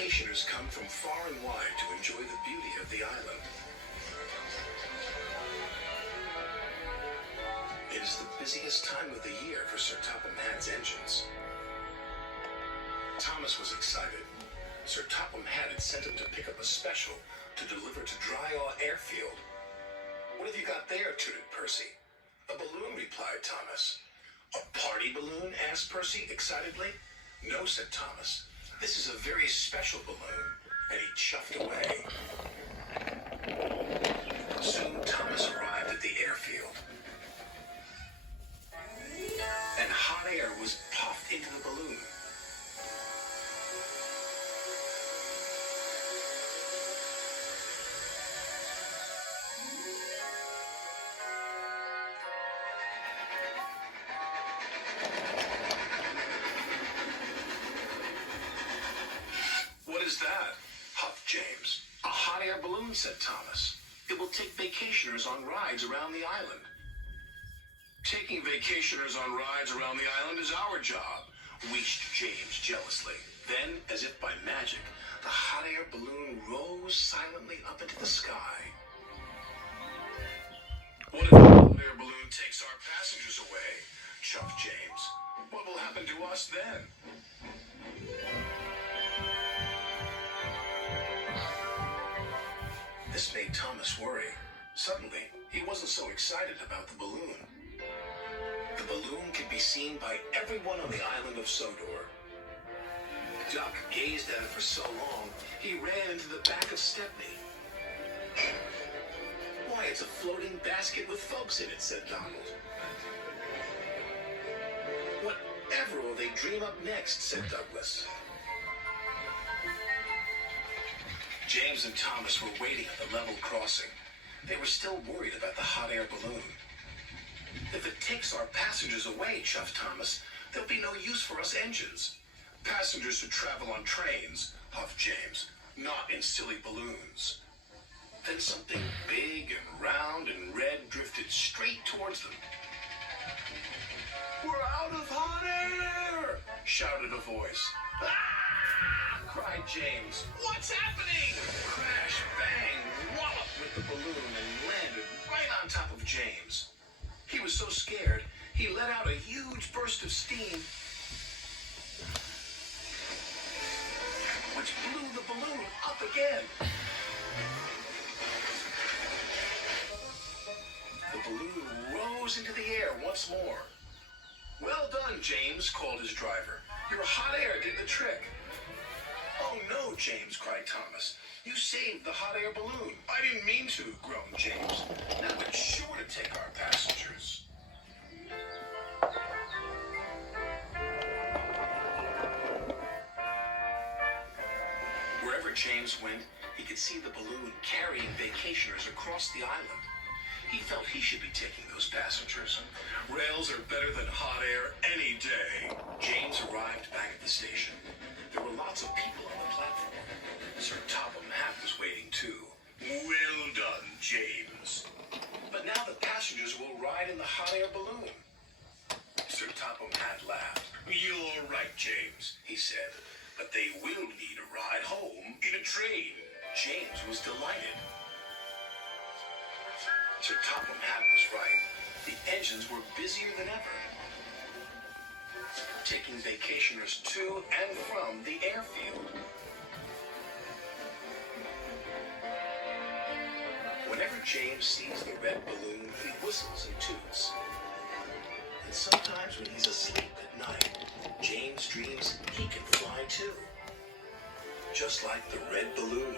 Vacationers come from far and wide to enjoy the beauty of the island. It is the busiest time of the year for Sir Topham Hatt's engines. Thomas was excited. Sir Topham Hatt had sent him to pick up a special to deliver to Dryaw Airfield. "What have you got there?" tooted Percy. "A balloon," replied Thomas. "A party balloon?" asked Percy excitedly. "No," said Thomas. "This is a very special balloon." And he chuffed away. Soon Thomas arrived at the airfield. And hot air was puffed into the balloon. "What is that?" huffed James. "A hot air balloon," said Thomas. "It will take vacationers on rides around the island." "Taking vacationers on rides around the island is our job," wheezed James jealously. Then, as if by magic, the hot air balloon rose silently up into the sky. "What if the hot air balloon takes our passengers away?" chuffed James. "What will happen to us then?" This made Thomas worry. Suddenly, he wasn't so excited about the balloon. The balloon could be seen by everyone on the island of Sodor. Duck gazed at it for so long, he ran into the back of Stepney. "Why, it's a floating basket with folks in it," said Donald. "Whatever will they dream up next?" said Douglas. James and Thomas were waiting at the level crossing. They were still worried about the hot air balloon. "If it takes our passengers away," chuffed Thomas, "there'll be no use for us engines." "Passengers should travel on trains," huffed James, "not in silly balloons." Then something big and round and red drifted straight towards them. "We're out of hot air!" shouted a voice. "Ah!" cried James. "What's happening?" Crash, bang, wallop went the balloon and landed right on top of James. He was so scared, he let out a huge burst of steam, which blew the balloon up again. The balloon rose into the air once more. "Well done, James," called his driver. "Your hot air did the trick." "Oh, no, James," cried Thomas. "You saved the hot air balloon." "I didn't mean to," groaned James. "Now it's sure to take our passengers." Wherever James went, he could see the balloon carrying vacationers across the island. He felt he should be taking those passengers. Rails are better than hot air any day. James arrived back at the station. There were lots of people on the platform. Sir Topham Hatt was waiting too. "Well done, James. But now the passengers will ride in the hot air balloon." Sir Topham Hatt laughed. "You're right, James," he said. "But they will need a ride home in a train." James was delighted. Sir Topham Hatt was right. The engines were busier than ever, taking vacationers to and from the airfield. Whenever James sees the red balloon, he whistles and toots. And sometimes when he's asleep at night, James dreams he can fly too, just like the red balloon.